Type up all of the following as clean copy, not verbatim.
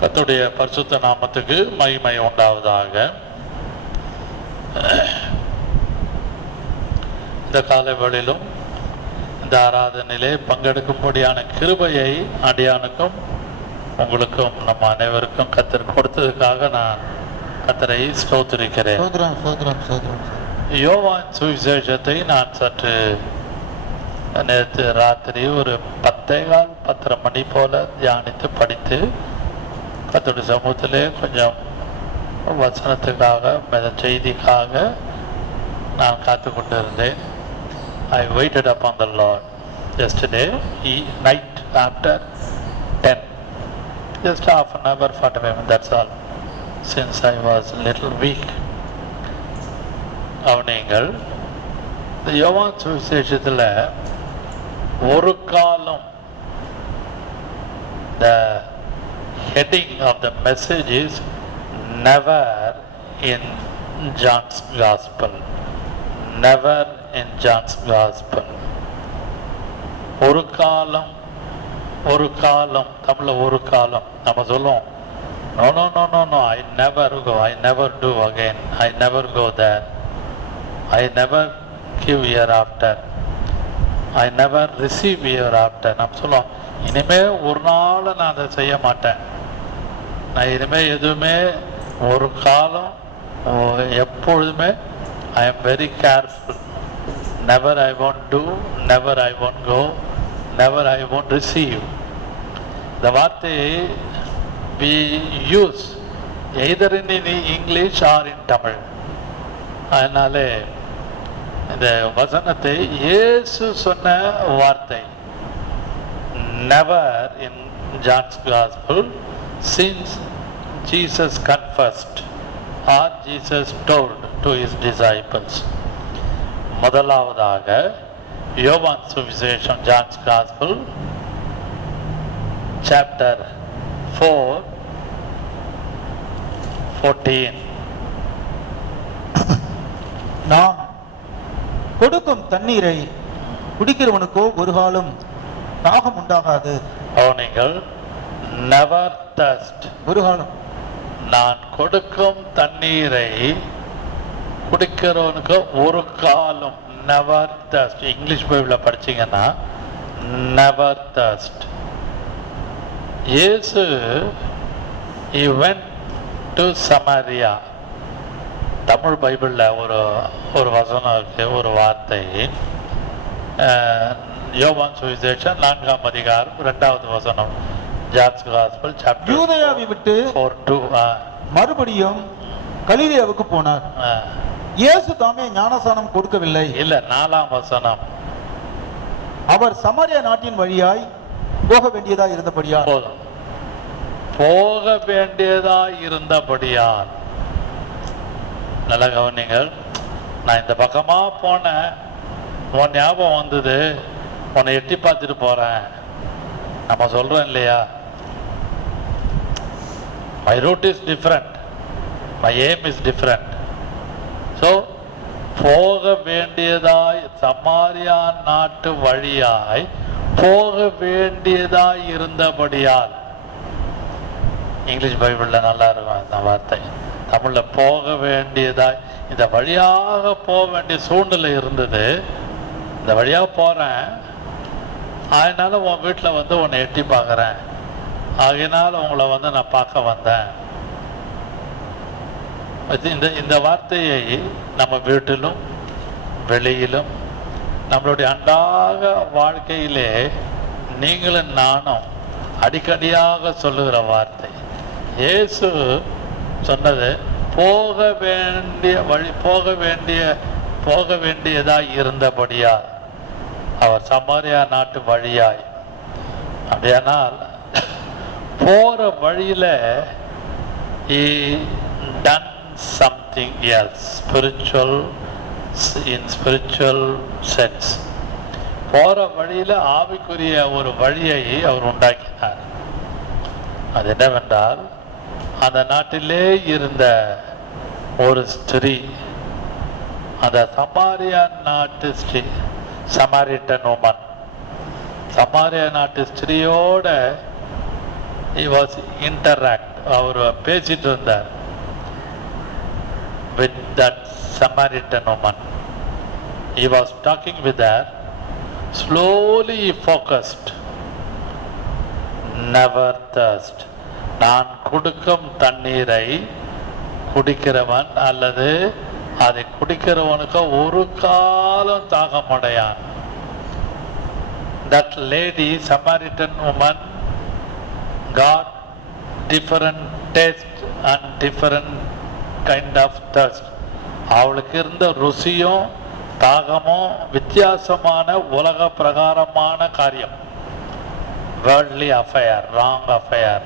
கர்த்தருடைய பரிசுத்த நாமத்துக்கு மகிமை உண்டாவதாக. இந்த காலைவேளையிலும் இந்த ஆராதனையிலே பங்கெடுக்கும்படியான கிருபையை அடியானுக்கும் உங்களுக்கும் நம்ம அனைவருக்கும் கர்த்தர் கொடுத்ததுக்காக நான் கர்த்தரை ஸ்தோத்திரிக்கிறேன். யோவான் சுவிசேஷத்தை நான் சற்று நேற்று ராத்திரி ஒரு 10:15 மணி போல தியானித்து படித்து கர்த்தருடைய சமூகத்திலே கொஞ்சம் வசனத்துக்காக செய்திக்காக நான் காத்து கொண்டு இருந்தேன். I waited upon the Lord yesterday night after 10, just half an hour, 45 minutes, that's all, since I was little weak. அவனீங்கள் இந்த யோவான் சுவிசேஷத்தில் ஒரு காலம் the heading of the message is never in John's gospel, never in John's gospel. ஒரு காலம் தமிழ்ல ஒரு காலம் நம்ம சொல்லுவோம், no no no no no, I never go, I never do again, I never go there, I never give hereafter, I never receive hereafter. நம்ம சொல்லுவோம், இனிமே ஒரு நாள் நான் அதை செய்ய மாட்டேன், நான் இனிமே எதுவுமே ஒரு காலம் எப்பொழுதுமே I am very careful, never I won't do, never I won't go, never I won't receive. இந்த வார்த்தையை we use either in English or in Tamil. அதனாலே இந்த வசனத்தை இயேசு சொன்ன வார்த்தை never in John's gospel, since Jesus confessed or Jesus told to his disciples. முதலாவதாக யோவான் சுவிசேஷம், John's gospel chapter 4:14. நான் கொடுக்கும் தண்ணீரை குடிக்கிறவனுக்கோ ஒரு காலம் தாகம் உண்டாகாது. நீங்கள் never thirst, ஒரு காலம். நான் கொடுக்கும் தண்ணீரை குடிக்கிறவனுக்கு ஒரு காலம், never thirst. இங்கிலீஷ் பைபிள்ல படிச்சீங்கன்னா never thirst. இயேசு he went to Samaria. Tamil பைபிள்ல ஒரு வசனம் இருக்கு, ஒரு வார்த்தை. யோவான் சுவிசேஷம் 4ஆம் அதிகாரம் 2வது வசனம், John's Gospel chapter யூதேயாவை விட்டு 4:2 மறுபடியும் கலிலேயாவுக்கு போனார். இயேசு தாமே ஞானஸ்நானம் கொடுக்கவில்லை. இல்ல, 4ஆம் வசனம், அவர் சமாரியா நாட்டின் வழியாய் போக வேண்டியதா இருந்தபடியால், போக வேண்டியதா இருந்தபடியால். நல்லா கவனிங்கள், நான் இந்த பக்கமா போனேன், உன் ஞாபகம் வந்தது, உன்னை எட்டி பார்த்துட்டு போறேன் நம்ம சொல்றோம் இல்லையா. My route is different, my aim is different. So போக வேண்டியதாய், சமாரியா நாட்டு வழியாய் போக வேண்டியதாய் இருந்தபடியால். இங்கிலீஷ் பைபிள்ல நல்லா இருக்கும் அந்த வார்த்தை. தமிழ்ல போக வேண்டியதாய், இந்த வழியாக போக வேண்டிய சூழ்நிலை இருந்தது, இந்த வழியா போறேன், அதனால உன் வீட்டில் வந்து உன்னை எட்டி பார்க்குறேன், ஆகையினால உங்களை வந்து நான் பார்க்க வந்தேன். இந்த வார்த்தையை நம்ம வீட்டிலும் வெளியிலும் நம்மளுடைய அன்றாட வாழ்க்கையிலே நீங்களும் நானும் அடிக்கடியாக சொல்லுகிற வார்த்தை. இயேசு சொன்னது போக வேண்டிய வழி, போக வேண்டியதாய் இருந்தபடியால் அவர் சமாரியா நாட்டு வழியாய். அப்படியானால் போற வழியில he done something else, in spiritual sense. போற வழியில ஆவிக்குரிய ஒரு வழியை அவர் உண்டாக்கினார். அது என்னவென்றால், அந்த நாட்டிலே இருந்த ஒரு ஸ்திரீ, அந்த சமாரியா நாட்டு ஸ்திரீ, சமாரிட்டன் உமன், சமாரியா நாட்டு ஸ்திரீயோட he was interact, அவர் பேசிட்டு இருந்தார் with that Samaritan woman. He was talking with her. Slowly he focused. Never thirst. நான் கொடுக்கும் தண்ணீரை குடிக்கிறவன் அல்லது அதை குடிக்கிறவனுக்கு ஒரு காலம் தாகமடையான். That lady, Samaritan woman, got different taste and different kind of thirst. அவளுக்கு இருந்த ருசியும் தாகமும் வித்தியாசமான உலக பிரகாரமான காரியம். Worldly affair, wrong affair.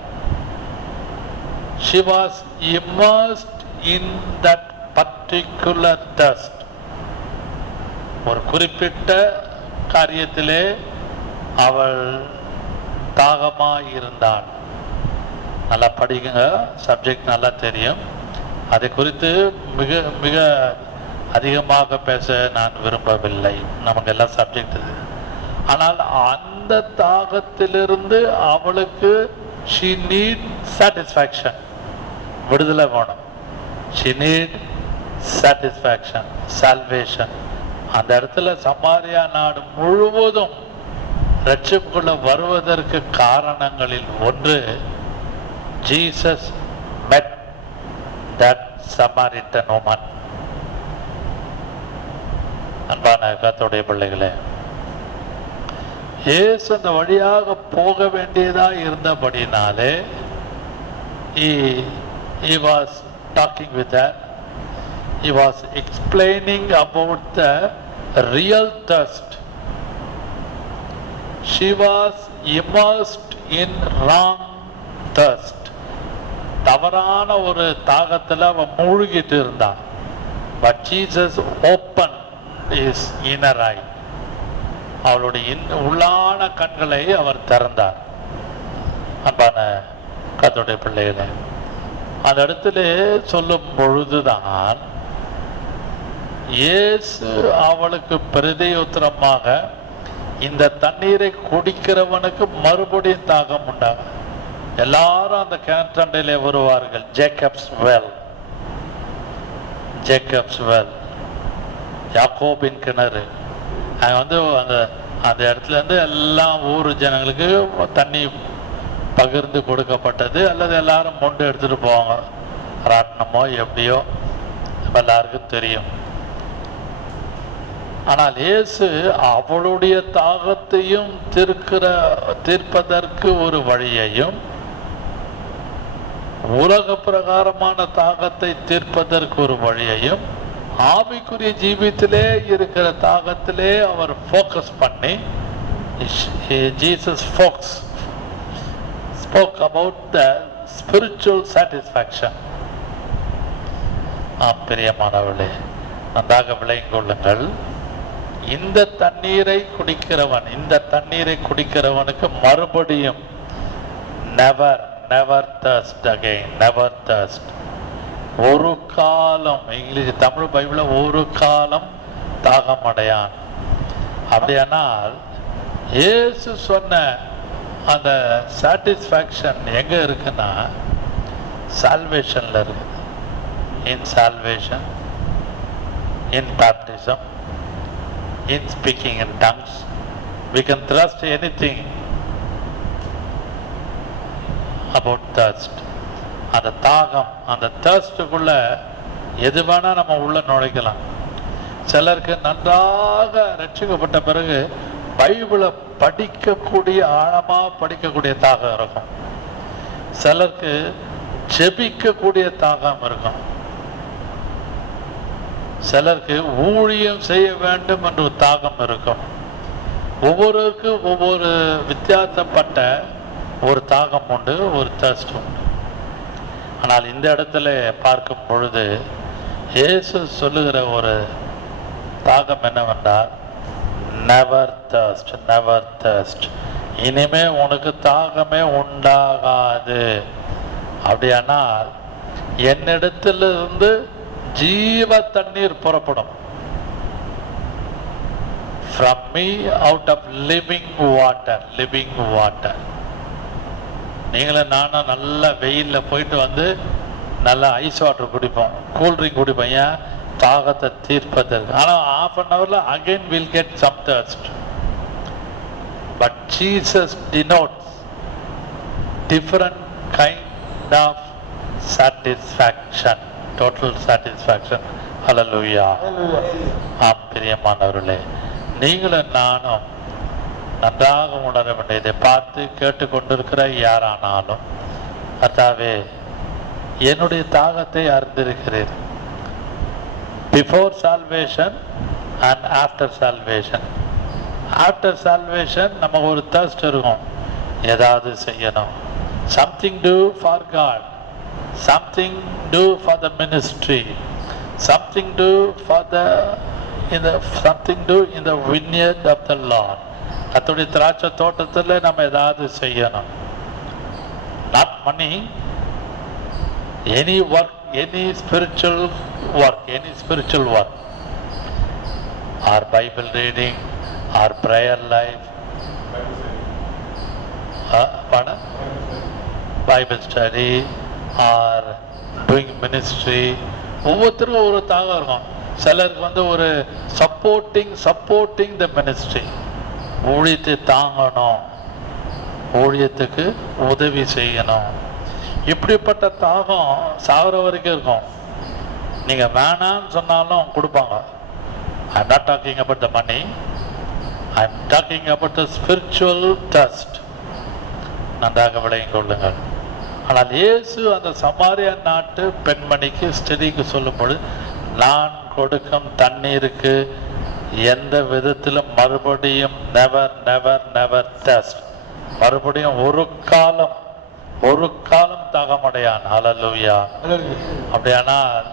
She was immersed in that particular thirst. ஒரு குறிப்பிட்ட காரியத்திலே அவள் தாகமாய் இருந்தாள். நல்லா படிக்குங்க, சப்ஜெக்ட் நல்லா தெரியும். அதை குறித்து மிக மிக அதிகமாக பேச நான் விரும்பவில்லை. நமக்கு எல்லாம் சப்ஜெக்ட் இது. ஆனால் அந்த தாகத்திலிருந்து அவளுக்கு she need satisfaction, விடுதலை வேணும். she need satisfaction, salvation. அந்த இடத்துல சமாரியா நாடு முழுவதும் ரட்சிப்புக்குள்ள வருவதற்கு காரணங்களில் ஒன்று, Jesus met that Samaritan woman. அன்பான கர்த்தருடைய பிள்ளைகளே, இயேசு அந்த வழியாக போக வேண்டியதா இருந்தபடினாலே he was talking with her. He was explaining about the real thirst. She was immersed in wrong thirst. தவறான ஒரு தாகத்துல அவன் மூழ்கிட்டு இருந்தான். But Jesus opened his inner eye. அவளுடைய உள்ளான கண்களை அவர் திறந்தார். அன்பான கர்த்தருடைய பிள்ளைகளே, அந்த இடத்துல சொல்லும் பொழுதுதான் இயேசு அவளுக்கு பிரதியுத்தரமாக, இந்த தண்ணீரை குடிக்கிறவனுக்கு மறுபடியும் தாகம் உண்டாகும். எல்லாரும் அந்த கிணற்றண்டையிலே வருவார்கள். ஜேக்கப்ஸ் வெல், ஜேக்கப்ஸ் வெல், யாக்கோபின் கிணறு. அங்கே அந்த இடத்துல இருந்து எல்லா ஊர் ஜனங்களுக்கு தண்ணி பகிர்ந்து கொடுக்கப்பட்டது. அல்லது எல்லாரும் மொண்டு எடுத்துட்டு போவாங்க, ராட்டினமோ எப்படியோ, எல்லாருக்கும் தெரியும். ஆனால் இயேசு அவளுடைய தாகத்தையும் தீர்ப்பதற்கு ஒரு வழியையும், உலக பிரகாரமான தாகத்தை தீர்ப்பதற்கு ஒரு வழியையும், ஆவிக்குரிய ஜீவித்திலே இருக்கிற தாகத்திலே அவர் ஃபோக்கஸ் பண்ணி, Jesus spoke about the spiritual satisfaction. பிரியமானவர்களே, நன்றாக விளங்கிக் கொள்ளுங்கள். இந்த தண்ணீரை குடிக்கிறவனுக்கு மறுபடியும் never thirst again, never thirst. ஒரு காலம், இங்கிலீஷ் தமிழ் பைபிள்ல ஒரு காலம் தாகம் அடையான். அப்படியானால் இயேசு சொன்ன அந்த சாட்டிஸ்ஃபேக்ஷன் எங்க இருக்குன்னா சால்வேஷன்ல இருக்கு. In salvation, in baptism, in speaking in tongues. We can trust anything about thirst. அந்த தாகம், அந்த thirstக்குள்ள எது வேணா நம்ம உள்ள நுழைக்கலாம். சிலருக்கு நன்றாக ரட்சிக்கப்பட்ட பிறகு பைபிளை படிக்கக்கூடிய, ஆழமா படிக்கக்கூடிய தாகம் இருக்கும். சிலருக்கு ஜெபிக்கக்கூடிய தாகம் இருக்கும். சிலருக்கு ஊழியம் செய்ய வேண்டும் என்ற ஒரு தாகம் இருக்கும். ஒவ்வொருவருக்கும் ஒவ்வொரு வித்தியாசப்பட்ட ஒரு தாகம் உண்டு, ஒரு thirst உண்டு. ஆனால் இந்த இடத்துல பார்க்கும் பொழுது இயேசு சொல்லுகிற ஒரு தாகம் என்னவென்றால், நெவர் தர்ஸ்ட், நெவர் தர்ஸ்ட். இனிமே உனக்கு தாகமே உண்டாகாது. அப்படியானால் என்னிடத்திலிருந்து ஜீவ தண்ணீர் புறப்படும். From me out of living water, living water. நீங்களும் நானும் நல்லா வெயிலில் போயிட்டு வந்து நல்லா ஐஸ் வாட்டர் குடிப்போம், கூல்ட்ரிங்க் குடிப்போம், ஏன் தாகத்தை தீர்ப்பதற்கு. ஆனால் half an hourல again we'll get some thirst. But Jesus denotes different kind of satisfaction, total satisfaction. Hallelujah. ஆம் பிரியமானவர்களே, நீங்களும் நானும் நன்றாக உணர வேண்டியதை பார்த்து கேட்டுக்கொண்டிருக்கிற யாரானாலும், கர்த்தாவே என்னுடைய தாகத்தை அறிந்திருக்கிறேன். Before salvation and after salvation. After salvation நமக்கு ஒரு தர்ஸ்ட் இருக்கும், ஏதாவது செய்யணும், something do for God, something do for the ministry, something do for the something do in the vineyard of the Lord. கர்த்தருடைய திராட்சை தோட்டத்தில் நம்ம ஏதாவது செய்யணும். Not money, any work, any spiritual work, any spiritual work, or Bible reading, or prayer life, Bible study, or doing ministry. ஒவ்வொருத்தருக்கும் ஒரு தாகம் இருக்கும். சிலருக்கு வந்து ஒரு சப்போர்ட்டிங் த மினிஸ்ட்ரி, ஊழியத்தை தாங்கணும், ஊழியத்துக்கு உதவி செய்யணும். இப்படிப்பட்ட தாகம் சாகிற வரைக்கும் இருக்கும். நீங்க வேணான்னு சொன்னாலும் கொடுப்பாங்க. I am not talking about the money, I am talking about the spiritual dust. நன்றாக விளங்கிக் கொள்ளுங்கள். ஆனால் இயேசு அந்த சமாரியா நாட்டு பெண்மணிக்கு ஸ்திரீக்கு சொல்லும்போது, நான் கொடுக்கும் தண்ணீருக்கு எந்த விதத்திலும் மறுபடியும் நெவர் நெவர் நெவர் டெஸ்ட், மறுபடியும் ஒரு காலம் தாகமடையான். ஹல்லேலூயா. அப்படியானால்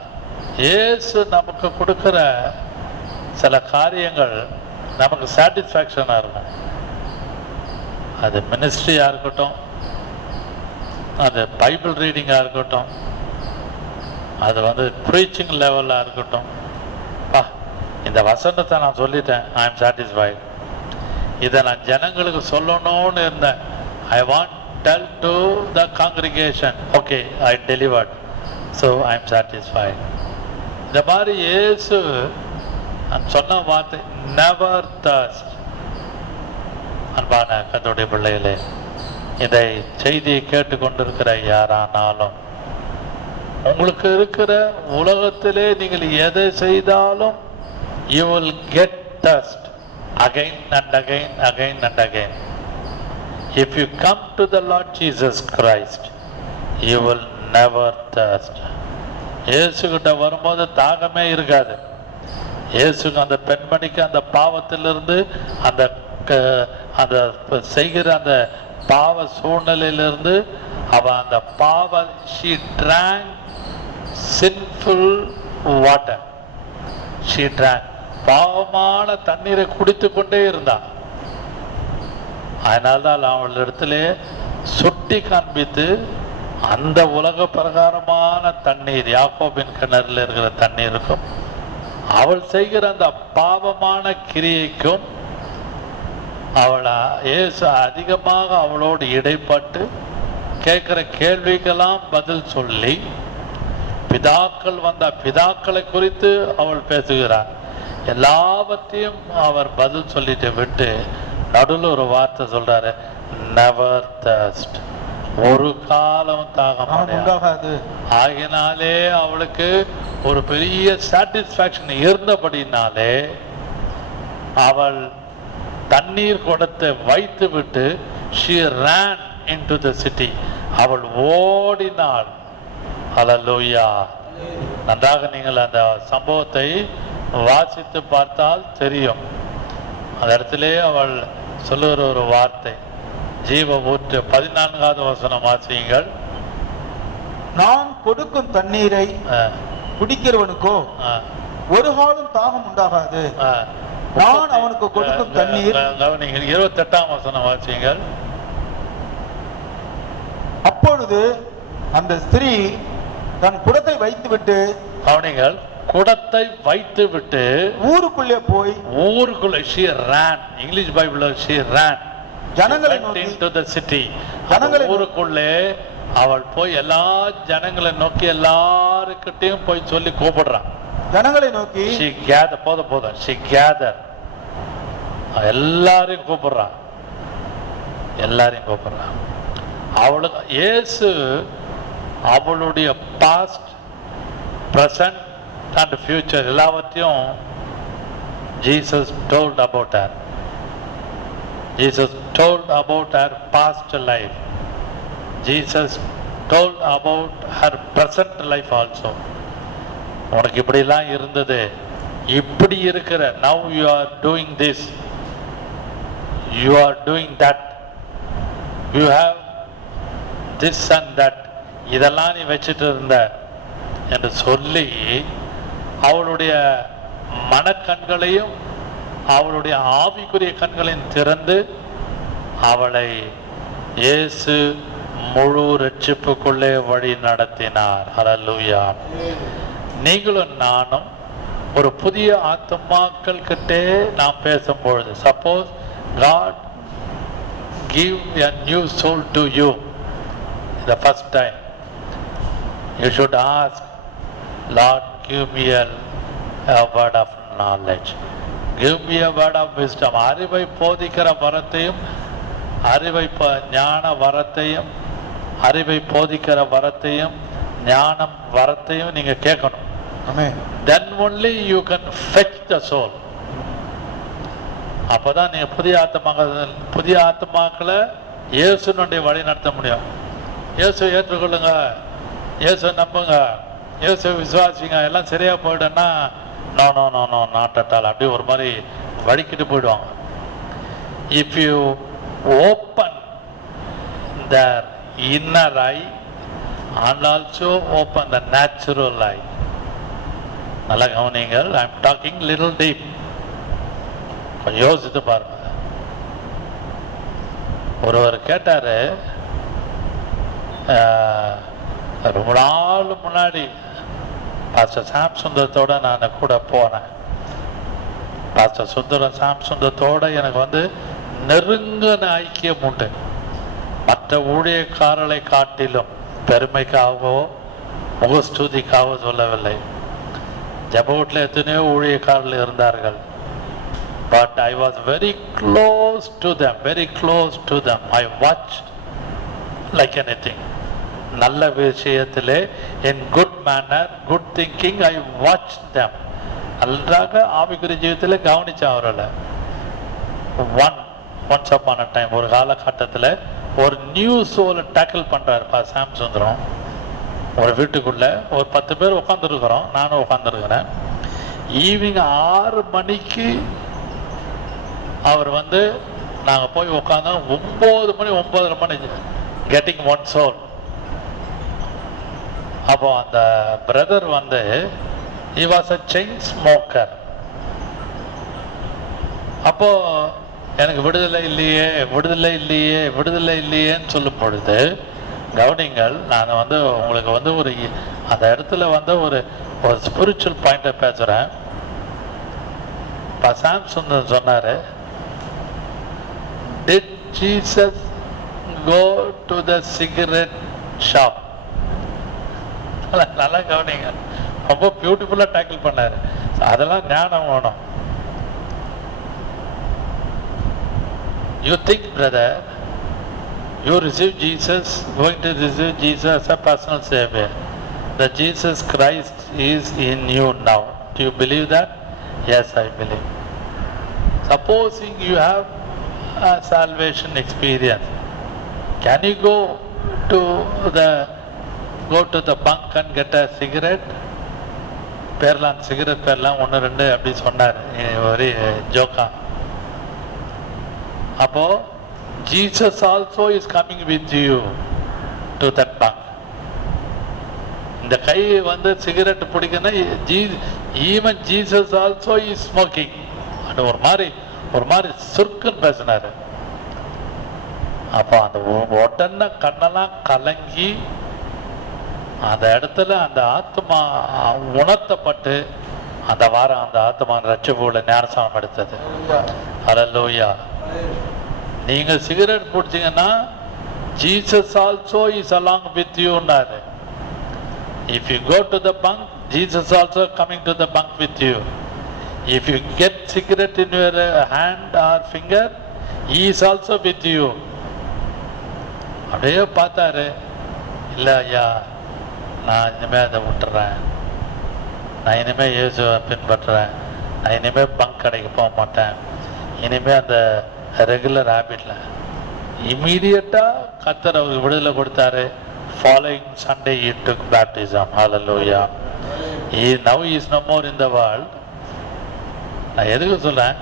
இயேசு நமக்கு கொடுக்கிற சில காரியங்கள் நமக்கு சாட்டிஸ்ஃபேக்ஷனாக இருக்கும். அது மினிஸ்ட்ரியாக இருக்கட்டும், அது பைபிள் ரீடிங்காக இருக்கட்டும், அது வந்து ப்ரீச்சிங் லெவலாக இருக்கட்டும். இந்த வசனத்தை நான் சொல்லிட்டேன், ஐ எம் சாட்டிஸ்ஃபைட். இதை நான் ஜனங்களுக்கு சொல்லணும்னு இருந்தேன். I want tell to the congregation, okay I delivered, so I am satisfied. இந்த மாதிரி இயேசு சொன்ன வார்த்தை நெவர் தர்ஸ்ட். அன்பான கர்த்தருடைய பிள்ளைகளே, இதை செய்தியை கேட்டுக்கொண்டிருக்கிற யாரானாலும், உங்களுக்கு இருக்கிற உலகத்திலே நீங்கள் எதை செய்தாலும் you will get thirst again and again, again and again. If you come to the Lord Jesus Christ, you will never thirst. இயேசு கிட்ட வரும்போது தாகமே இருக்காது. இயேசுக்கு அந்த பெண்மணிக்கு அந்த பாவத்திலிருந்து, அந்த செய்கிற அந்த பாவ சூழ்நிலையிலிருந்து அவன் அந்த she drank sinful water. She drank, பாவமான தண்ணீரை குடித்து கொண்டே இருந்தான். அதனால்தான் அவள் இடத்துல சுட்டி காண்பித்து அந்த உலக பிரகாரமான தண்ணீர், யாக்கோபின் கிணறுல இருக்கிற தண்ணீருக்கும் அவள் செய்கிற அந்த பாவமான கிரியைக்கும் அவளை இயேசு அதிகமாக அவளோடு இடைப்பட்டு கேட்கிற கேள்விக்கெல்லாம் பதில் சொல்லி, பிதாக்கள் வந்த பிதாக்களை குறித்து அவள் பேசுகிறார். எல்லாவற்றையும் அவர் பதில் சொல்லிட்டு விட்டு நடுவில் ஒரு வார்த்தை சொல்றாரு, நெவர் தர்ஸ்ட், ஒரு காலம் தாகமாகாது. ஆகினாலே அவளுக்கு ஒரு பெரிய சாட்டிஸ்பாக்சன் இருந்தபடினாலே அவள் தண்ணீர் குடத்தை வைத்து விட்டு she ran into the city, அவள் ஓடினாள். ஹல்லேலூயா. நன்றாக நீங்கள் அந்த சம்பவத்தை வாசித்து பார்த்தால் தெரியும். அந்த இடத்திலே அவள் சொல்லுகிற ஒரு வார்த்தை, ஜீவ ஊற்று. 14வது வசனம் வாசியுங்கள். நான் கொடுக்கும் தண்ணீரை குடிக்கிறவனுக்கோ ஒரு காலம் தாகம் உண்டாகாது. நான் அவனுக்கு கொடுக்கும் தண்ணீர். 28ஆம் வசனம் வாசியுங்கள். அப்பொழுது அந்த ஸ்திரீ தன் குடத்தை வைத்துவிட்டு, கவனிங்கள், குடத்தை வைத்து விட்டு ஊருக்குள்ளே போய், she ran. இங்கிலீஷ் பைபிள்ல she ran. ஜனங்களை went நோக்கி into the city. ஜனங்களை ஊருக்குள்ளே அவள் போய் எல்லா ஜனங்களை நோக்கி எல்லாருக்கிட்டையும் போய் சொல்லி கூப்பிடுறான். ஜனங்களை நோக்கி she gather போதும் she gather எல்லாரையும் கூப்பிடுறான். அவளுக்கு இயேசு அவளுடைய பாஸ்ட், பிரசன்ட் அண்ட் ஃபியூச்சர் எல்லாவற்றையும் Jesus told about her. Jesus told about her past life. Jesus told about her present life also. உனக்கு இப்படிலாம் இருந்தது, இப்படி இருக்கிற, now you are doing this, you are doing that, you have this and that, இதெல்லாம் நீ வச்சுட்டு இருந்த என்று சொல்லி அவளுடைய மனக்கண்களையும் அவளுடைய ஆவிக்குரிய கண்களையும் திறந்து அவளை இயேசு முழு ரட்சிப்புக்குள்ளே வழி நடத்தினார். ஹல்லேலூயா. நீங்களும் நானும் ஒரு புதிய ஆத்மாக்கள் கிட்டே நாம் பேசும்பொழுது, suppose God give a new soul to you the first time, you should ask, Lord, give me a word of knowledge, give me a word of wisdom. அறிவை போதிக்கிற வரத்தையும், அறிவை ஞான வரத்தையும், அறிவை போதிக்கிற வரத்தையும், ஞானம் வரத்தையும் நீங்க கேட்கணும். Then only you can fetch the soul. அப்பதான் நீங்க புதிய ஆத்மாக்களை இயேசுனுடைய வழி நடத்த முடியும். இயேசு ஏற்றுக்கொள்ளுங்க, இயேசு நம்புங்க, இயேசு விசுவாசிங்க, எல்லாம் சரியா போயிடுன்னா no no no no not at all, அப்படி ஒரு மாதிரி வழிக்கிட்டு போயிடுவாங்க. If you open their inner eye and also open the natural eye. நல்லா கவனிங்கள். I am talking little deep. கொஞ்சம் யோசித்து பாருங்க. ஒருவர் கேட்டாரு, ரொம்ப நாள் முன்னாடி பாஸ்டர் சாம் சுந்தரத்தோட நான் கூட போனேன். பாஸ்டர் சாம் சுந்தரத்தோட எனக்கு நெருங்கின ஐக்கியம் உண்டு. மற்ற ஊழியக்காரர்களை காட்டிலும் பெருமைக்காகவோ முகஸ்துதிக்காகவோ சொல்லவில்லை. ஜபவூட்டில் எத்தனையோ ஊழியக்காரர்கள் இருந்தார்கள். But I was very close to them, very close to them. I watched like anything. நல்ல விஷயத்திலே, in good manner, good thinking, I watched them. நன்றாக ஆவிக்குரிய ஜீவிதத்தில் கவனிச்சேன் அவர்களை. once upon a time, ஒரு காலகட்டத்தில் ஒரு நியூ சோலை டேக்கிள் பண்றாருப்பா சாம் சுந்தரம். ஒரு வீட்டுக்குள்ள ஒரு 10 பேர் உட்காந்துருக்கிறோம், நானும் உட்காந்துருக்கிறேன். ஈவினிங் 6 மணிக்கு அவர் நாங்கள் போய் உட்காந்தோம். 9 மணி 9:30 மணி கெட்டிங் ஒன் சோல். அப்போ அந்த brother he was a chain smoker. அப்போ எனக்கு விடுதலை இல்லையேன்னு சொல்லும் பொழுது கவனிங்கள், நான் உங்களுக்கு ஒரு அந்த இடத்துல ஒரு ஸ்பிரிச்சுவல் பாயிண்ட பேசுறேன். சாம் சுந்தர் சொன்னாரு, did Jesus go to the cigarette shop? நல்லா கவனிங்க, ரொம்ப பியூட்டிஃபுல்லா டேக்கிள் பண்ணாரு. அதெல்லாம் ஞானம் வேணும். You think, brother, you receive Jesus, going to receive Jesus as a personal savior. That Jesus Christ is in you now. Do you believe that? Yes, I believe. Supposing you have a salvation experience, can you go to the bunk and get a cigarette? பேரலாம், cigarette பேரலாம், 1-2 அப்படி சொன்னார், ஒரு ஜோக்கா. அப்போ Jesus also is coming with you to that bunk. இந்த கை cigarette பிடிக்கணும். even Jesus also is smoking. அது ஒரு மாதிரி சுருக்குன்னு பேசினாரு. அப்போ அந்த உடனே கண்ணெல்லாம் கலங்கி அந்த இடத்துல அந்த ஆத்மா உணர்த்தப்பட்டு அந்த வாரம் அந்த ஆத்மா ரட்சிப்புல ஞானஸ்நானம் எடுத்தது. ஹல்லேலூயா. நீங்க cigarette பிடிச்சீங்கன்னா Jesus also is along with you. If you go to the bunk, Jesus also coming to the bunk with you. If you get cigarette in your hand or finger, he is also with you. அப்படியே பார்த்தாரு, இல்லை ஐயா நான் இனிமேல் அதை விட்டுறேன், நான் இனிமேல் இயேசுவை பின்பற்றுறேன், நான் இனிமேல் பங்க் கடைக்கு போக மாட்டேன், இனிமேல் அந்த ரெகுலர் ஹேபிட்டில். இமீடியட்டாக கர்த்தர் அவருக்கு விடுதலை கொடுத்தாரு. Following Sunday he took baptism. Hallelujah. Now he is no more in the world. நான் எதுக்கு சொல்றேன்,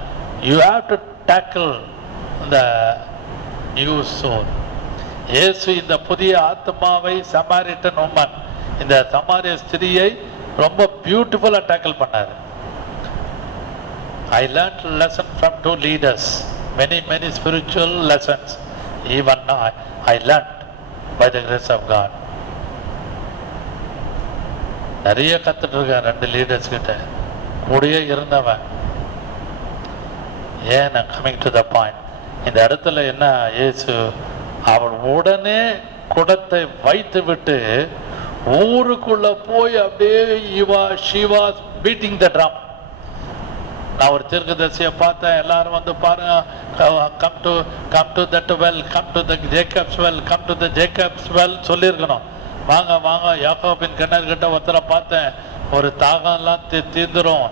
you have to tackle the new soul. இயேசு இந்த புதிய ஆத்மாவை சமாரிட்டன் உமன், இந்த சமாரிய ஸ்திரியை ரொம்ப பியூட்டிஃபுல்லா டேக்கிள் பண்ணாரு. I learned a lesson from two leaders, many spiritual lessons. Even now I learned by the grace of God. நிறைய கத்துட்டு இருக்கேன் ரெண்டு லீடர்ஸ் கிட்ட, கூடயே இருந்தவன். ஏன் கமிங் டு த பாயிண்ட், இந்த இடத்துல என்ன, இயேசு அவள் உடனே குடத்தை வைத்து விட்டு ஊருக்குள்ள போய் அப்படியே she was beating the drum. நான் ஒரு தீர்க்கதரிசியை பார்த்தேன், எல்லாரும் வந்து பாருங்க, come to that well, come to the Jacob's well, come to the Jacob's well சொல்லியிருக்கணும். வாங்க வாங்க யாக்கோபின் கிணறு கிட்ட ஒருத்தரை பார்த்தேன், ஒரு தாகம்லாம் தீர்ந்துரும்,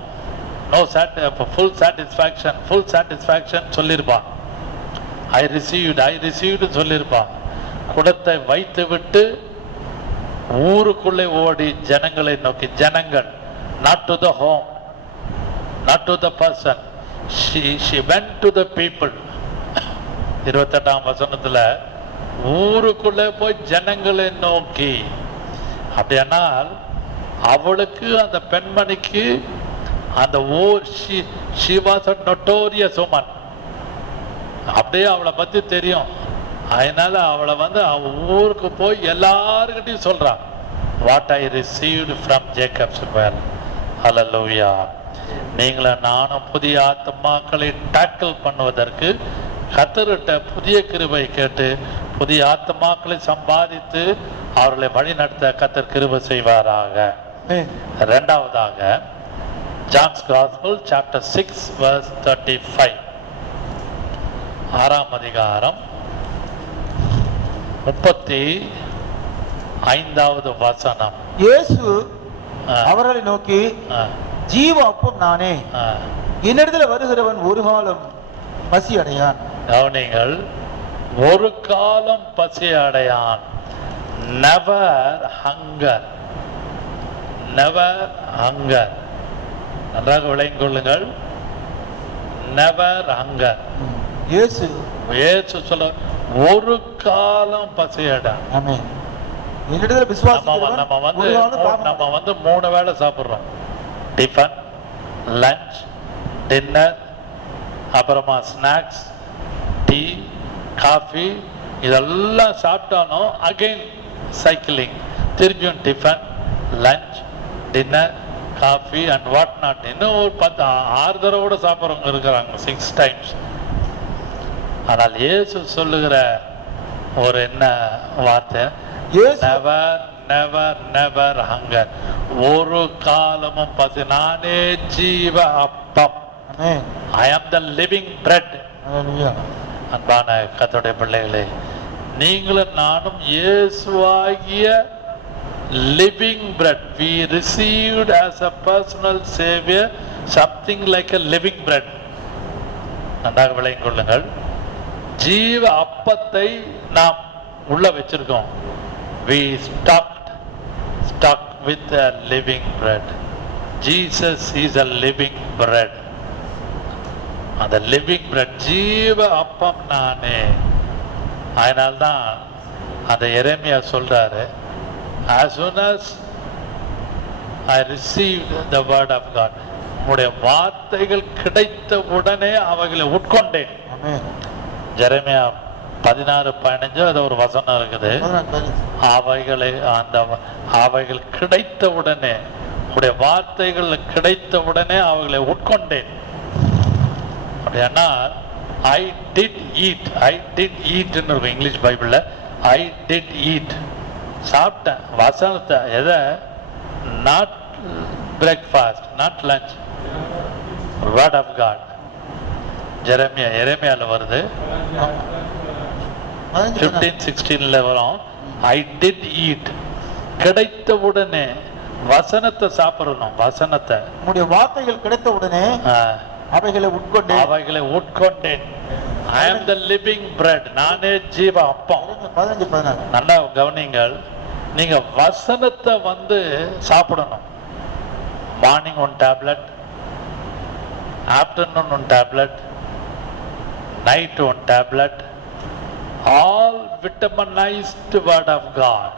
full satisfaction சொல்லியிருப்பான். I received சொல்லியிருப்பான். குடத்தை வைத்து விட்டு ஊருக்குள்ளே ஓடி ஜனங்களை நோக்கி, ஜனங்கள், not to the home, not to the person, she went to the people. 28ஆம் வசனத்துல ஊருக்குள்ளே போய் ஜனங்களை நோக்கி. அப்படியானால் அவளுக்கு, அந்த பெண்மணிக்கு அந்த she was a notorious woman. அப்படியே அவளை பத்தி தெரியும். அதனால அவளை வந்து அவ ஊருக்கு போய் எல்லாருக்கிட்டையும் சொல்றான், what I received from Jacob's well. Hallelujah. நீங்கள நானும் புதிய ஆத்மாக்களை டாக்கிள் பண்ணுவதற்கு கர்த்தர்கிட்ட புதிய கிருபை கேட்டு புதிய ஆத்மாக்களை சம்பாதித்து அவர்களை வழி நடத்த கர்த்தர் கிருபை செய்வாராக. இரண்டாவதாக John's Gospel chapter 6 verse 35, 6ஆம் அதிகாரம் 35வது வசனம். இயேசு அவர்களை நோக்கி, ஜீவ அப்பம் நானே, என்னிடத்தில் வருகிறவன் ஒரு காலம் பசி அடையான். கவனிங்கள், ஒரு காலம் பசி அடையான். Never hunger, never hunger. நன்றாக விளங்கிக் கொள்ளுங்கள், நெவர் ஹங்கர். இயேசு சொல்ல, ஒரு காலம் பசி அடையான். நம்ம வந்து 3 வேளை சாப்பிடுறோம், டிஃபன், லஞ்ச், டின்னர், அப்புறமா ஸ்நாக்ஸ், டீ, காஃபி, இதெல்லாம் சாப்பிட்டாலும் அகைன் சைக்கிளிங், திரும்பியும் tiffin, lunch, dinner, coffee and what not. இன்னும் ஒரு 6 தடவை கூட சாப்பிட்றவங்க இருக்கிறாங்க, 6 times. ஆனால் இயேசு சொல்லுகிற ஒரு என்ன வார்த்தை, நெவர் நெவர் நெவர் ஹங்கர். ஒரு காலமும் பசி. நானே ஜீவ அப்பம். I am the living bread. அன்பான கர்த்தருடைய பிள்ளைகளே, நீங்களும் நானும் இயேசுவாகிய living bread. We received as a personal savior something like a living bread. நன்றாக விளங்கிக் கொள்ளுங்கள், ஜீவ அப்பத்தை நாம் உள்ள வச்சிருக்கோம். We stocked with a living bread. Jesus is a living bread. அந்த லிவிங் பிரெட், ஜீவ அப்பம் நானே. அதனால்தான் அந்த எரேமியா சொல்றாரு, as soon as I received the word of God, உங்களுடைய வார்த்தைகள் கிடைத்த உடனே அவைகளை உட்கொண்டேன். எரேமியா 16:15 அது ஒரு வசனம் இருக்குது. அவைகள் கிடைத்த உடனே, உங்களுடைய வார்த்தைகள் கிடைத்த உடனே அவைகளை உட்கொண்டேன். அப்படின்னா I did eat. I did eat ன்னு இருக்கும் இங்கிலீஷ் பைபிள்ல. I did eat. சாப்பிட்டேன் வசனத்தை. எதை? Not breakfast, not lunch. Word of God. எரேமியால வருது, 15:16 வரும். I did eat. கிடைத்த உடனே வசனத்தை சாப்பிடணும். வசனத்தை, உம்முடைய வார்த்தைகள் கிடைத்த உடனே அவைகளை உட்கொண்டேன். I am the living bread. நானே ஜீவ அப்பம். 15-16 நல்லா கவனிங்கள். நீங்க வசனத்தை சாப்பிடணும். Morning 1 tablet, afternoon 1 tablet, night 1 tablet. All vitaminized word of God.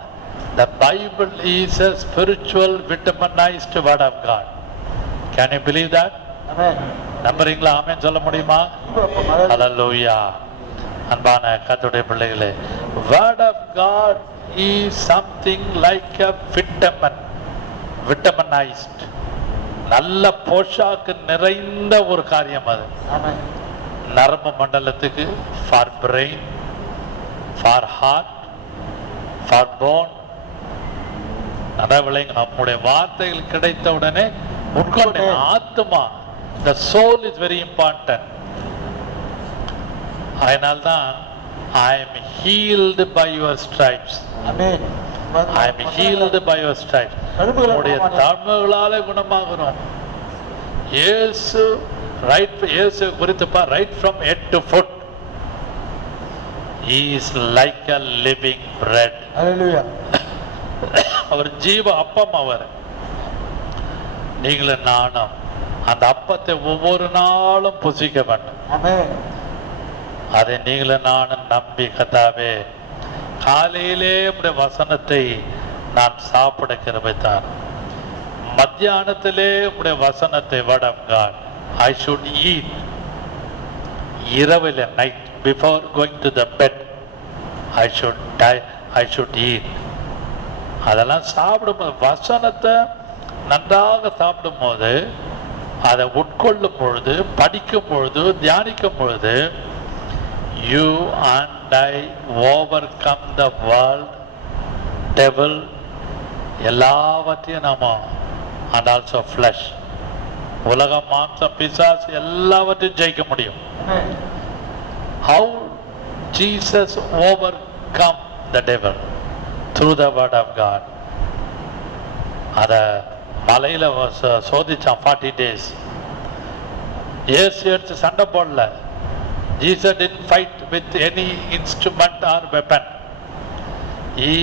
The Bible is a spiritual vitaminized word of God. Can you believe that? Amen. நம்புறீங்களா? ஆமென் சொல்ல முடியுமா? ஹல்லேலூயா. அன்பான கர்த்தருடைய பிள்ளைகளே, word of God is something like a vitamin, vitaminized. நல்ல போஷாக்கு நிறைந்த ஒரு காரியம் அது. ஆமென். நரம்பு மண்டலத்துக்கு, for brain, for heart, for bone. நடவலை நம்முடைய வார்த்தைகள் கிடைத்த உடனே உட்கொண்டேன். ஆத்மா, the soul is very important. அதனால்தான் I am healed by your stripes. Amen. I am healed by your stripes. உம்முடைய தழும்புகளாலே குணமாகிறோம். இயேசு குறித்து right from head to foot. He is like a living bread. Hallelujah. அவர் ஜீவ அப்பம். அவர் நீங்களும் நானும் அந்த அப்பத்தை ஒவ்வொரு நாளும் புசிக்க வேண்டும். Amen. அதை நீங்களும் நானும் நம்பி, கர்த்தாவே காலையிலே உம்முடைய வசனத்தை நான் சாப்பிட கிருபைத்தார். மத்தியானத்திலே உம்முடைய வசனத்தை, word of God, I should eat. இரவில், night before going to the bed, I should eat. அதெல்லாம் சாப்பிடும்போது, வசனத்தை நன்றாக சாப்பிடும் போது, அதை உட்கொள்ளும் பொழுது, படிக்கும் பொழுது, தியானிக்கும் பொழுது, you and I overcome the world, devil, எல்லாவற்றையும் நாம, and also flesh, உலகம், மாம்சம், பிசாசு எல்லாவற்றையும் ஜெயிக்க முடியும். How Jesus overcome the devil? Through the word of God. அத மலையில சோதிச்சான் 40 days. இயேசு எடுத்து சண்டை போடல. Jesus didn't fight with any instrument or weapon. He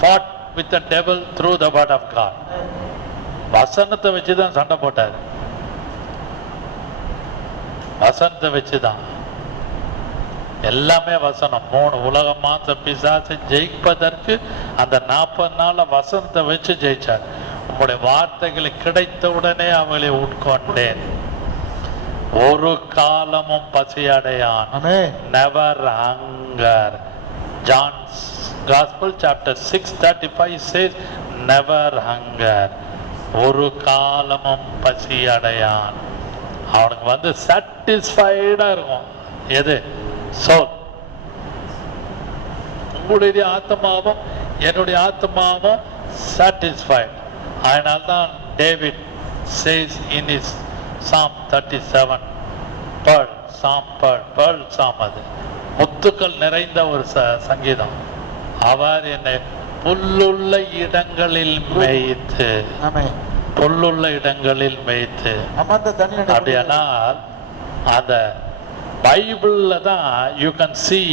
fought with the devil through the word of God. வசனத்தை வச்சுதான் சண்டை போட்டார். வசனத்தை வச்சுதான் எல்லாமே வசனம். 3 உலகம், மாம்சம், பிசாசை ஜெயிப்பதற்கு அந்த 40 நாள்ல வசனத்தை வச்சு ஜெயிச்சார். உங்களுடைய வார்த்தைகளை கிடைத்த உடனே அவளை உட்கொண்டேன். ஒரு காலமும் பசியடையான். Never hunger. John's Gospel chapter 6:35 says never hunger. ஒரு காலமும் பசியடையான். அவனுக்கு சாட்டிஸ்ஃபைடா இருக்கும். எது? சோல். உங்களுடைய ஆத்மாவும் என்னுடைய ஆத்மாவும் சாட்டிஸ்ஃபைட். அதனால்தான் David says in his Psalm 37, pearl psalm, அது முத்துக்கள் நிறைந்த ஒரு சங்கீதம். அவர் என்னை புல்லுள்ள இடங்களில் மேய்த்து, புல்லுள்ள இடங்களில் மேய்த்து. அப்படியானால் அந்த பைபிள்ல தான் you can see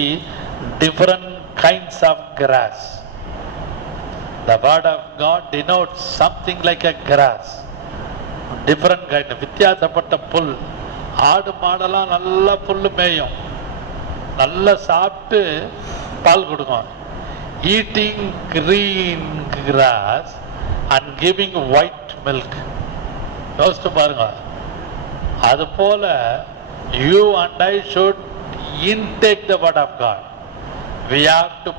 different kinds of grass. The word of God denotes something like a grass. Different kind, வித்தியாசப்பட்ட புல். ஆடு மாடெல்லாம் நல்லா புல்லு மேயும், நல்லா சாப்பிட்டு பால் கொடுக்கும். Eating green grass and giving white milk. யோசித்து பாருங்க. அது போல you and I should intake the word of God. We have to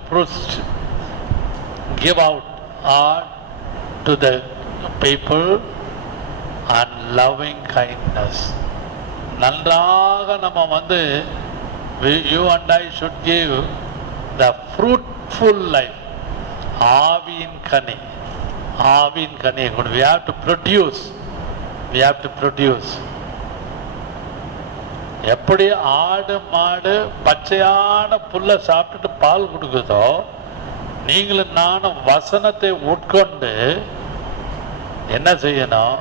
give out to the people and loving kindness. நன்றாக நம்ம you and I should give the fruitful life. ஆவியின் கனி, ஆவியின் கனியை கொண்டு we have to produce, we have to produce. எப்படி ஆடு மாடு பச்சையான புல்லை சாப்பிட்டுட்டு பால் கொடுக்குதோ, நீங்களும் நானும் வசனத்தை உட்கொண்டு என்ன செய்யணும்?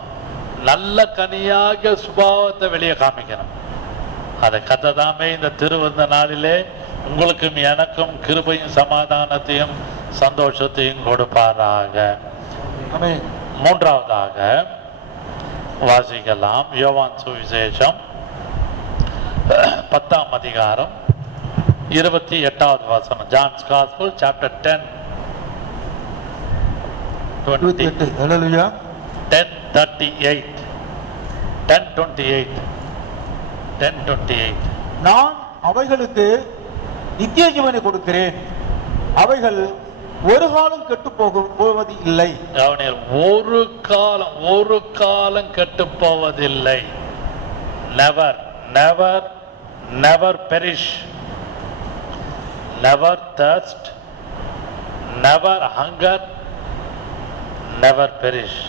நல்ல கனியாக சுபாவத்தை வெளியே காமிக்கணும். அதை கத்ததாமே இந்த திருவந்த நாளிலே உங்களுக்கும் எனக்கும் கிருபையும் சமாதானத்தையும் சந்தோஷத்தையும் கொடுப்பாராக. மூன்றாவதாக வாசிக்கலாம் யோவான் சுவிசேஷம் 10ஆம் அதிகாரம் 28வது வசனம். John's gospel chapter 10:28. நான் அவைகளுக்கு நித்திய ஜீவனை கொடுக்கிறேன், அவைகள் ஒரு காலம் கெட்டு போவது இல்லை. ஒரு காலம் கெட்டு போவதில்லை. Never never never perish, never thirst, never hunger, never perish.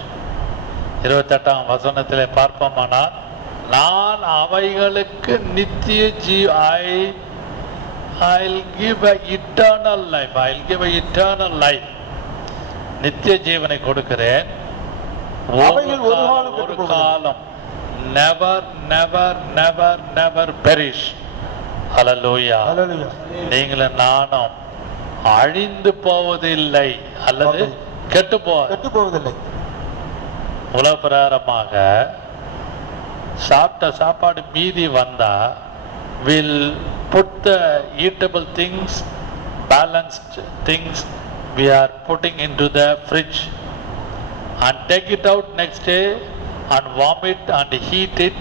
28ஆம் வசனத்திலே பார்ப்போமானால், நான் அவைகளுக்கு நித்திய I'll give a eternal life. I'll give a eternal life. நித்திய ஜீவனை கொடுக்கிறேன். ஒரு காலம் never never never never perish. Hallelujah. நீங்களும் நானும் அழிந்து போவதில்லை அல்லது கெட்டு போவதில்லை. உலக பிரகாரமாக சாப்பிட்ட சாப்பாடு மீதி வந்தா will put the eatable things, balanced things we are putting into the fridge and take it out next day and warm it and heat it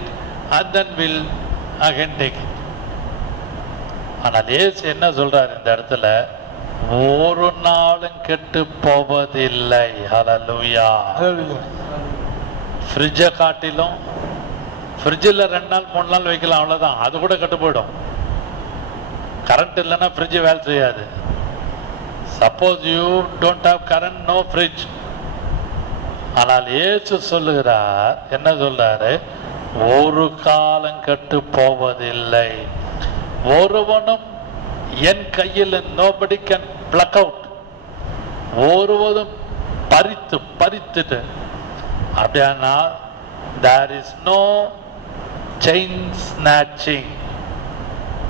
and then we'll again take it. ஆனால் இயேசு என்ன சொல்றார் இந்த இடத்துல? ஒரு நாளும் கெட்டு போவதில்லை. ஹல்லேலூயா. ஃப்ரிட்ஜை காட்டிலும் ஃப்ரிட்ஜில் 2 நாள் 3 நாள் வைக்கலாம், அவ்வளோதான். அது கூட கெட்டு போயிடும். கரண்ட் இல்லைன்னா ஃப்ரிட்ஜ் வேலை செய்யாது. Suppose you don't have current, no fridge. ஆனால் இயேசு சொல்லுகிறார், என்ன சொல்றாரு? ஒரு காலம் கெட்டு போவதில்லை. ஒருவனும் என் கையில் nobody can pluck out. ஒருவதும் பறித்துட்டு அப்படியானா there is no chain snatching.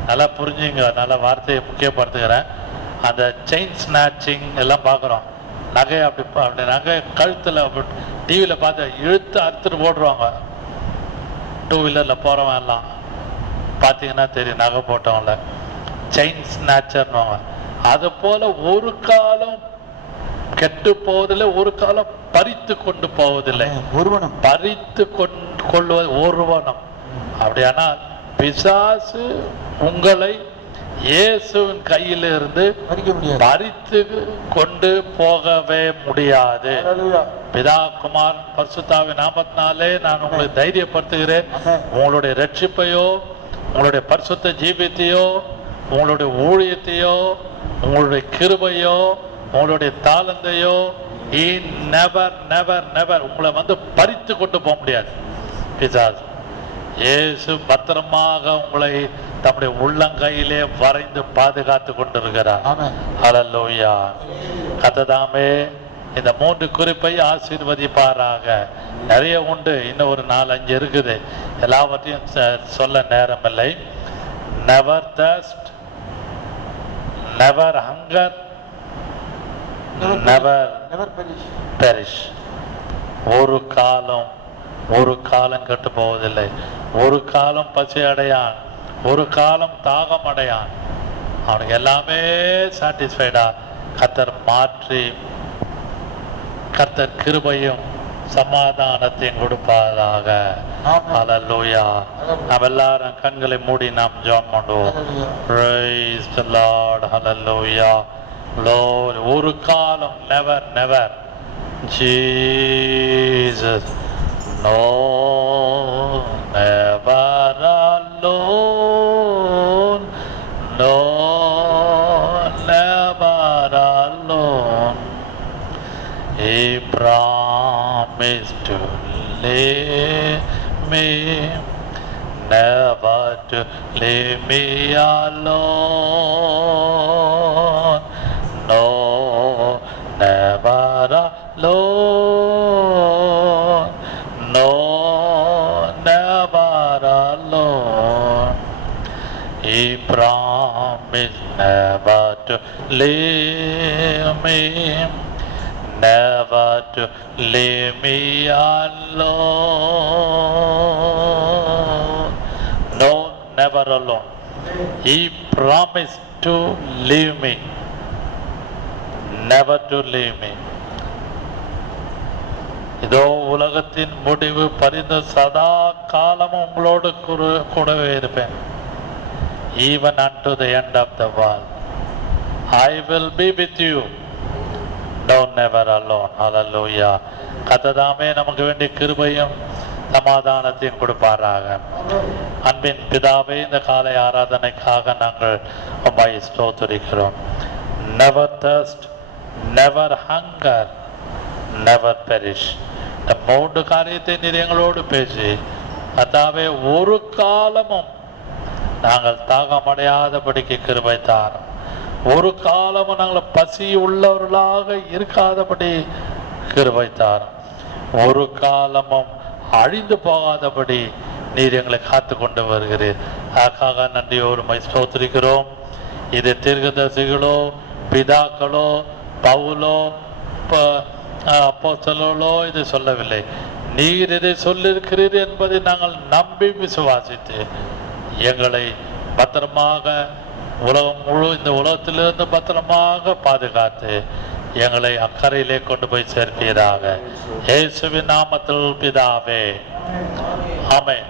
நல்லா புரிஞ்சுங்க, நல்ல வார்த்தையை முக்கியப்படுத்துகிறேன். அந்த செயின் ஸ்நாச்சிங் எல்லாம் பார்க்குறோம். நகை அப்படி நகை கழுத்தில் டிவியில் பார்த்து இழுத்து அறுத்துட்டு போடுவாங்க. 2 வீலரில் போகிறவன் எல்லாம் பார்த்தீங்கன்னா தெரியும், நகை போட்டவங்கள செயின் ஸ்நாச்சர்னுவாங்க. அது போல் ஒரு காலம் கெட்டு போவதில்லை, ஒரு காலம் பறித்து கொண்டு போவதில்லை. ஒருவனும் பறித்து கொள்வது ஒருவனும். அப்படியானால் பிசாசு உங்களை இயேசுவின் கையிலிருந்து பறித்து கொண்டு போகவே முடியாது. பிதா குமார் பரிசுத்தாவின் நாமத்தினாலே நான் உங்களை தைரியப்படுத்துகிறேன். உங்களுடைய ரட்சிப்பையோ, உங்களுடைய பரிசுத்த ஜீவியத்தையோ, உங்களுடைய ஊழியத்தையோ, உங்களுடைய கிருபையோ, உங்களுடைய தாளந்தையோ நெவர் நெவர் நெவர் உங்களை பறித்து கொண்டு போக முடியாது பிசாசு. இயேசு பத்திரமாக உங்களை தம்முடைய உள்ளங்கையிலே வரைந்து பாதுகாத்து கொண்டிருக்கிறார். ஹல்லேலூயா. கர்த்ததாமே இந்த 3 குறிப்பை ஆசீர்வதிப்பாராக. நிறைய உண்டு, இன்னும் ஒரு 4-5 இருக்குது. எல்லாவற்றையும் சொல்ல நேரமில்லை. Never thirst, never hunger, never perish. ஒரு காலம் கெட்டு போவதில்லை. ஒரு காலம் பசி அடையான், ஒரு காலம் தாகம் அடையான். அவனுக்கு எல்லாமே சாட்டிஸ்ஃபைடா கர்த்தர் மாற்றி கர்த்தர் கிருபையும் சமாதானத்தையும் கொடுப்பதாக. ஹல்லேலூயா. நாம் எல்லாரும் கண்களை மூடி நாம் ஜெபம் பண்ணுவோம். Praise the Lord. Hallelujah. Lord, ஒரு காலம் never never Jesus, no, never alone, promise to leave me, never to leave me alone. No, never alone. No, never alone. He promised never to leave me, never to leave me alone. No, never alone. He promised to leave me, never to leave me. இதோ உலகத்தின் முடிவு பரிந்து சதா காலமும் உங்களோடு கூடவே இருப்பேன். Even unto the end of the world, I will be with you. No, never alone. Hallelujah. கர்த்ததாமே நமக்கு வேண்டிய கிருபையும் சமாதானத்தையும் கொடுப்பாராக. அன்பின் பிதாவே, இந்த காலை ஆராதனைக்காக நாங்கள் உம்மை ஸ்தோத்திரிக்கிறோம். Never thirst, never hunger, never perish. இந்த 3 காரியத்தை நீர் எங்களோடு பேசி, கர்த்தாவே, ஒரு காலமும் நாங்கள் தாகமடையாதபடிக்கு கிருபை தாரும். ஒரு காலமும் நாங்கள் பசி உள்ளவர்களாக இருக்காதபடி கிருபை தாரும். ஒரு காலமும் அழிந்து போகாதபடி நீர் எங்களை காத்து கொண்டு வருகிறீர். அதுக்காக நன்றியோடு உம்மை ஸ்தோத்திரிக்கிறோம். இது தீர்க்கதரிசிகளோ, பிதாக்களோ, பவுலோ, அப்போஸ்தலர்களோ இது சொல்லவில்லை. நீர் இதை சொல்லியிருக்கிறீர் என்பதை நாங்கள் நம்பி விசுவாசித்து எங்களை பத்திரமாக இந்த உலகத்திலிருந்து பத்திரமாக பாதுகாத்து எங்களை அக்கறையிலே கொண்டு போய் சேர்ப்பீராக. இயேசுவின் நாமத்தில் பிதாவே, ஆமென்.